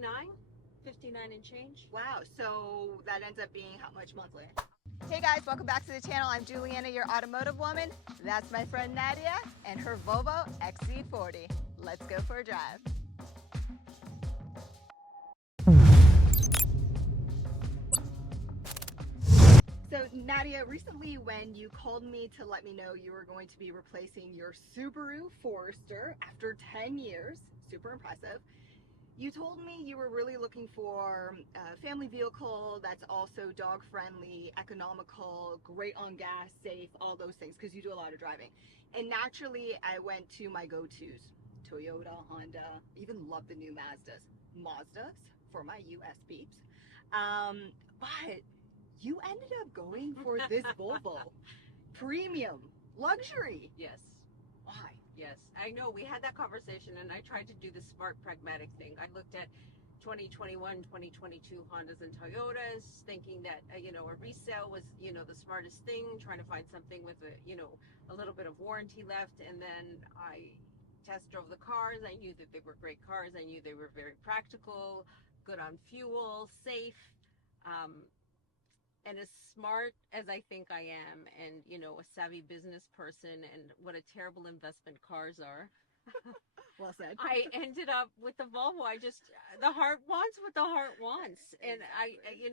59 and change. Wow, so that ends up being how much monthly? Hey guys, welcome back to the channel. I'm Juliana, your automotive woman. That's my friend Nadia and her Volvo XC40. Let's go for a drive. So Nadia, recently when you called me to let me know you were going to be replacing your Subaru Forester after 10 years, super impressive, you told me you were really looking for a family vehicle that's also dog friendly, economical, great on gas, safe, all those things, because you do a lot of driving. And naturally I went to my go-tos, Toyota, Honda, even love the new Mazdas for my US peeps. But you ended up going for this Volvo premium luxury. Yes. Why? Yes, I know. We had that conversation, and I tried to do the smart, pragmatic thing. I looked at 2021, 2022 Hondas and Toyotas, thinking that a resale was the smartest thing. Trying to find something with a little bit of warranty left, and then I test drove the cars. I knew that they were great cars. I knew they were very practical, good on fuel, safe. And as smart as I think I am, and a savvy business person, and what a terrible investment cars are, Well said. I ended up with the Volvo. The heart wants what the heart wants. And Exactly.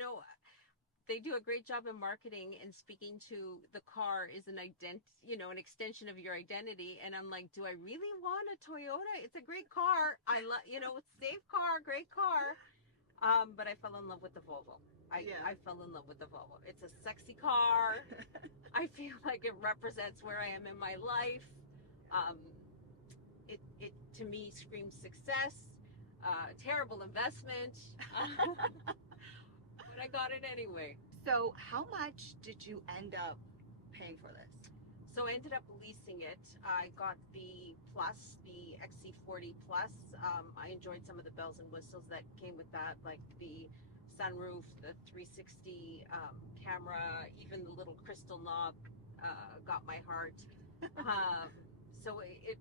they do a great job in marketing and speaking to the car is an an extension of your identity. And I'm like, do I really want a Toyota? It's a great car. I love, it's a safe car, great car. But I fell in love with the Volvo. I fell in love with the Volvo. It's a sexy car. I feel like it represents where I am in my life. It to me screams success. Terrible investment. But I got it anyway. So how much did you end up paying for this? So I ended up leasing it. I got the Plus, the XC40 Plus. I enjoyed some of the bells and whistles that came with that, like the sunroof, the 360 camera, even the little crystal knob got my heart. So it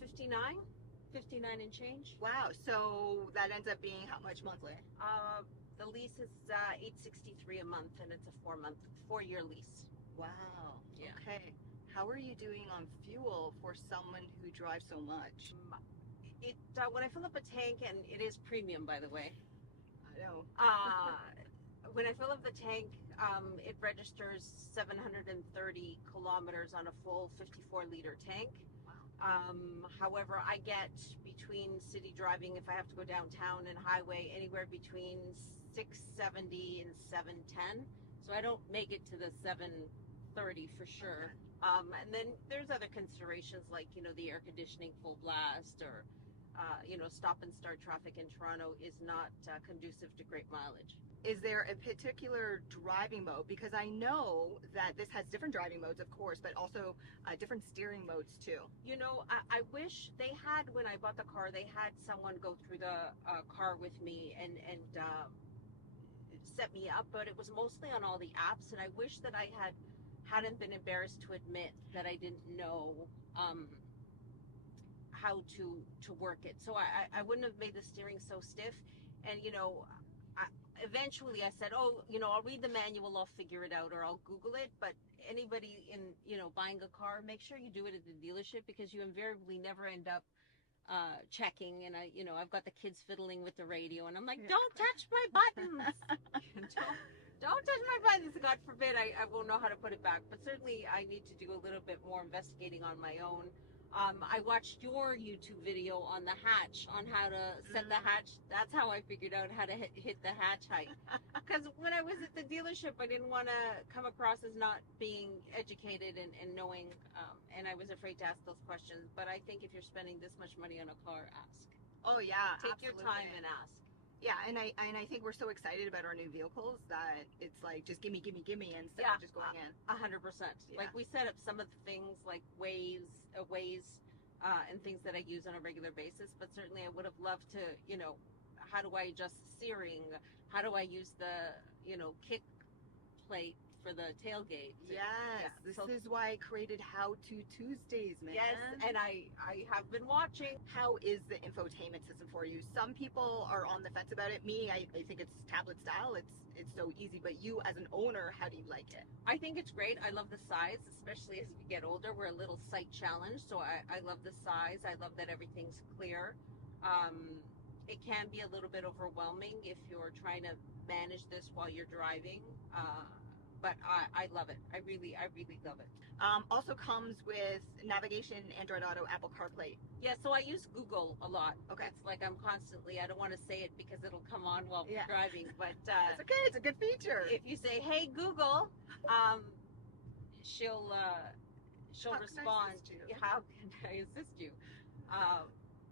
59 and change. Wow, so that ends up being how much monthly? The lease is $863 a month, and it's a 4-year lease. Wow. Yeah. Okay. How are you doing on fuel for someone who drives so much? When I fill up a tank, and it is premium, by the way. I know. When I fill up the tank, it registers 730 kilometers on a full 54-liter tank. However, I get between city driving, if I have to go downtown, and highway, anywhere between 670 and 710. So I don't make it to the 730 for sure. Okay. And then there's other considerations like, the air conditioning full blast, or, stop and start traffic in Toronto is not conducive to great mileage. Is there a particular driving mode? Because I know that this has different driving modes, of course, but also different steering modes too. I wish they had, when I bought the car, they had someone go through the car with me and set me up, but it was mostly on all the apps, and I wish that I hadn't been embarrassed to admit that I didn't know how to work it. So I wouldn't have made the steering so stiff. And eventually I said, I'll read the manual, I'll figure it out, or I'll Google it. But anybody in buying a car, make sure you do it at the dealership, because you invariably never end up checking. And I've got the kids fiddling with the radio, and I'm like, don't touch my buttons. Don't touch my buttons. God forbid I won't know how to put it back. But certainly I need to do a little bit more investigating on my own. I watched your YouTube video on the hatch, on how to set the hatch. That's how I figured out how to hit the hatch height. Because when I was at the dealership, I didn't want to come across as not being educated and knowing, and I was afraid to ask those questions. But I think if you're spending this much money on a car, ask. Oh yeah, Take absolutely. your time and ask. Yeah, and I think we're so excited about our new vehicles that it's like just gimme instead of just going in. 100%. Yeah. Like we set up some of the things like Waze, and things that I use on a regular basis. But certainly I would have loved to, how do I adjust the steering? How do I use the, kick plate for the tailgate. Yes, Yeah, this so- is why I created How To Tuesdays, man. Yes, and I have been watching. How is the infotainment system for you? Some people are on the fence about it. Me, I think it's tablet style. It's so easy. But you, as an owner, how do you like it? I think it's great. I love the size, especially as we get older. We're a little sight challenged, so I love the size. I love that everything's clear. It can be a little bit overwhelming if you're trying to manage this while you're driving, but I love it. I really love it. Also comes with navigation, Android Auto, Apple CarPlay. Yeah, so I use Google a lot. Okay. It's like I'm constantly, I don't want to say it because it'll come on while we're driving, but That's okay. It's a good feature. if you say, "Hey Google," she'll How can I respond. assist you? How can I assist you?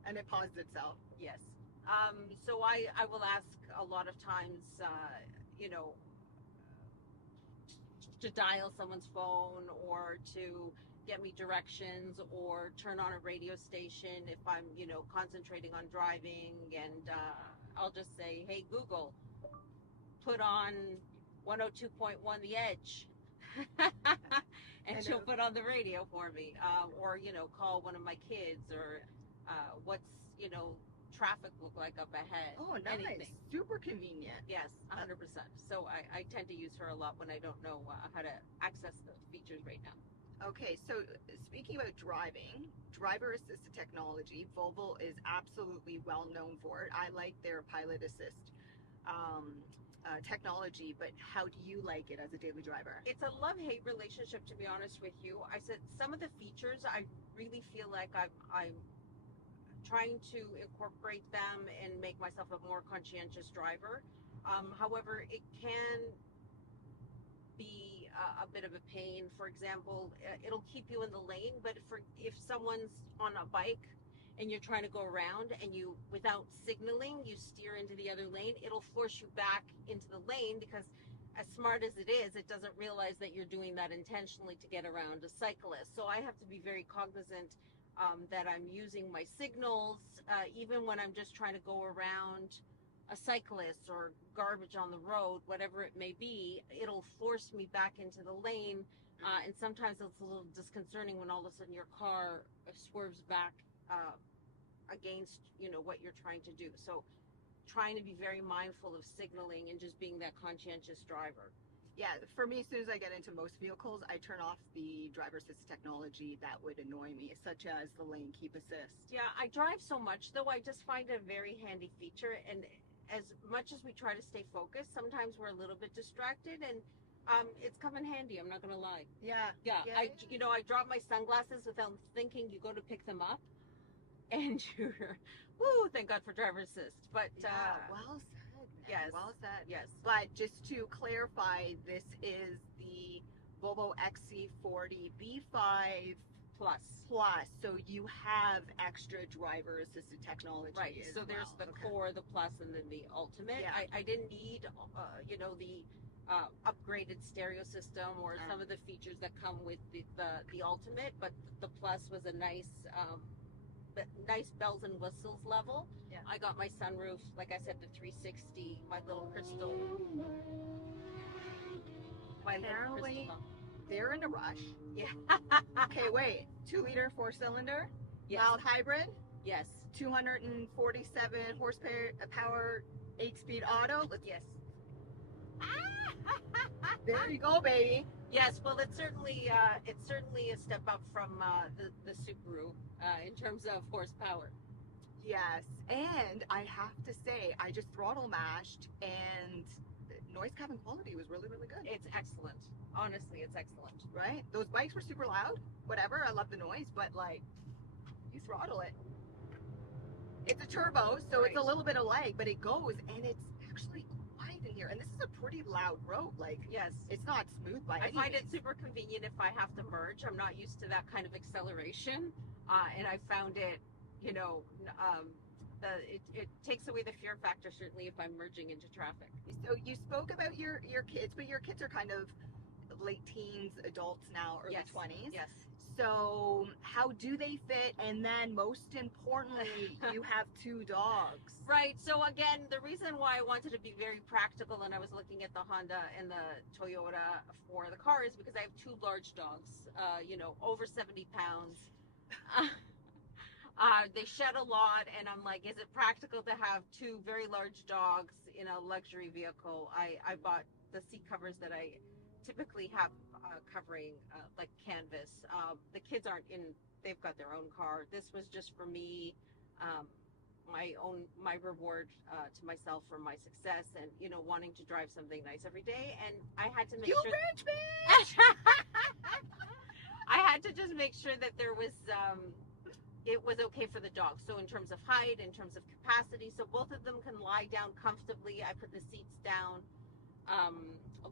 And it paused itself. Yes. So I will ask a lot of times, to dial someone's phone or to get me directions or turn on a radio station if I'm, concentrating on driving, and I'll just say, "Hey Google, put on 102.1 The Edge." And she'll put on the radio for me, or call one of my kids, or what's traffic look like up ahead. Oh, nice. Anything. Super convenient. Yes, 100%. So I tend to use her a lot when I don't know how to access the features right now. Okay, so speaking about driving, driver assisted technology, Volvo is absolutely well known for it. I like their pilot assist technology, but how do you like it as a daily driver? It's a love-hate relationship, to be honest with you. I said some of the features I really feel like I'm trying to incorporate them and make myself a more conscientious driver. However, it can be a bit of a pain. For example, it'll keep you in the lane, but if someone's on a bike and you're trying to go around and you, without signaling, you steer into the other lane, it'll force you back into the lane because, as smart as it is, it doesn't realize that you're doing that intentionally to get around a cyclist. So I have to be very cognizant that I'm using my signals, even when I'm just trying to go around a cyclist or garbage on the road, whatever it may be. It'll force me back into the lane, and sometimes it's a little disconcerting when all of a sudden your car swerves back against what you're trying to do. So trying to be very mindful of signaling and just being that conscientious driver. Yeah, for me, as soon as I get into most vehicles, I turn off the driver assist technology that would annoy me, such as the lane keep assist. Yeah, I drive so much, though. I just find it a very handy feature, and as much as we try to stay focused, sometimes we're a little bit distracted, and it's come in handy. I'm not gonna lie. Yeah. I drop my sunglasses without thinking. You go to pick them up, and you're, woo! Thank God for driver assist. But Well said. Yes. Well said. Yes. But just to clarify, this is the Volvo XC40 B5 Plus. So you have extra driver assisted technology. Right. So there's the Core, the Plus, and then the Ultimate. Yeah. I didn't need, the upgraded stereo system or some of the features that come with the Ultimate, but the Plus was a nice bells and whistles level. Yeah. I got my sunroof, like I said, the 360, my little crystal. Apparently, they're in a rush. Yeah. Okay, wait. 2-liter 4-cylinder, Yes. mild hybrid, Yes. 247 horsepower, 8-speed auto. Yes. There you go, baby. Yes. Well, it's certainly a step up from the Subaru in terms of horsepower. Yes, and I have to say, I just throttle mashed, and the noise cabin quality was really, really good. It's excellent. Honestly, it's excellent. Right? Those bikes were super loud. Whatever, I love the noise, but like, you throttle it. It's a turbo, so it's a little bit of lag, but it goes, and it's actually quiet in here. And this is a pretty loud road. Like, Yes. it's not smooth by I any find it means. super convenient if I have to merge. I'm not used to that kind of acceleration, and I found it, it takes away the fear factor, certainly if I'm merging into traffic. So you spoke about your kids, but your kids are kind of late teens, adults now, early Yes. 20s. Yes. So how do they fit? And then most importantly, you have 2 dogs. Right. So again, the reason why I wanted to be very practical and I was looking at the Honda and the Toyota for the car is because I have 2 large dogs, over 70 pounds. They shed a lot, and I'm like, is it practical to have 2 very large dogs in a luxury vehicle? I bought the seat covers that I typically have covering like canvas. The kids aren't in, they've got their own car. This was just for me, my reward to myself for my success and, wanting to drive something nice every day. And I had to make You sure. rich bitch! I had to just make sure that there was, it was okay for the dog. So in terms of height, in terms of capacity, so both of them can lie down comfortably. I put the seats down.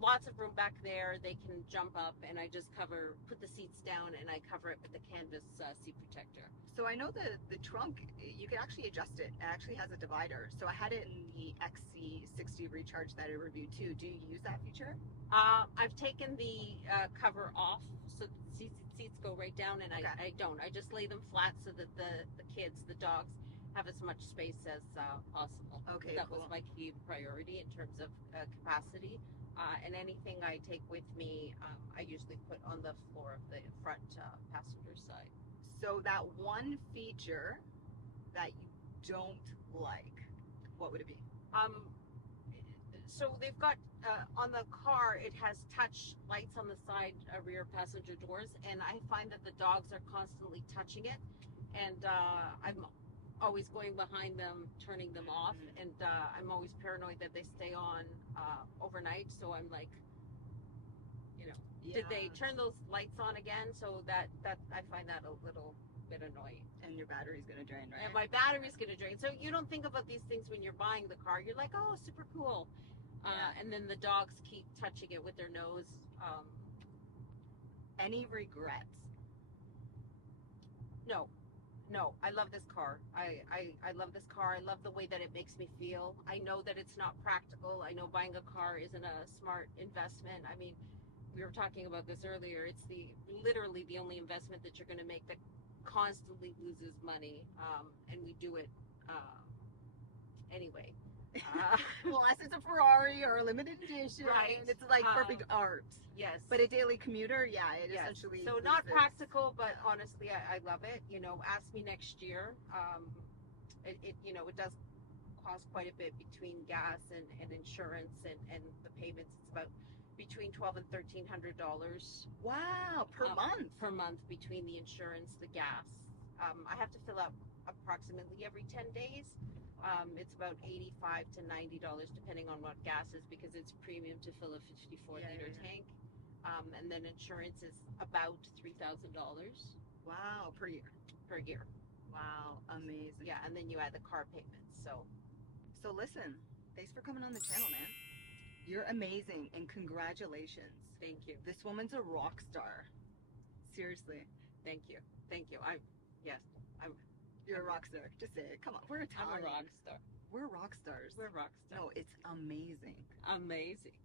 Lots of room back there. They can jump up, and I just put the seats down, and I cover it with the canvas seat protector. So I know the trunk, you can actually adjust it. It actually has a divider. So I had it in the XC40 Recharge that I reviewed too. Do you use that feature? I've taken the cover off, so the seats go right down, and I don't. I just lay them flat so that the kids, the dogs, have as much space as possible. Okay, that cool. was my key priority in terms of capacity. And anything I take with me, I usually put on the floor of the front passenger side. So that one feature that you don't like, what would it be? So they've got on the car, it has touch lights on the side rear passenger doors, and I find that the dogs are constantly touching it, and I'm always going behind them, turning them off, and I'm always paranoid that they stay on overnight. So I'm like, did they turn those lights on again? So that I find that a little bit annoying. And your battery's gonna drain, right? And my battery's gonna drain. So you don't think about these things when you're buying the car. You're like, oh, super cool. And then the dogs keep touching it with their nose. Any regrets? No, I love this car. I love this car. I love the way that it makes me feel. I know that it's not practical. I know buying a car isn't a smart investment. I mean, we were talking about this earlier. It's literally the only investment that you're going to make that constantly loses money, and we do it anyway. Unless it's a Ferrari or a limited edition, Right. It's like perfect art. Yes. But a daily commuter, it essentially. So not practical, but honestly, I love it. Ask me next year. It does cost quite a bit between gas and insurance and the payments. It's about between $1,200 and $1,300. Wow, per month. Per month between the insurance, the gas. I have to fill up approximately every 10 days. It's about $85 to $90 depending on what gas is, because it's premium to fill a 54-liter tank. And then insurance is about $3,000. Wow, per year. Per year. Wow, amazing. Yeah, and then you add the car payments. So listen, thanks for coming on the channel, man. You're amazing, and congratulations. Thank you. This woman's a rock star. Seriously. Thank you. You're a rock star. Just say it. Come on, we're Italian. I'm a rock star. We're rock stars. We're rock stars. No, it's amazing. Amazing.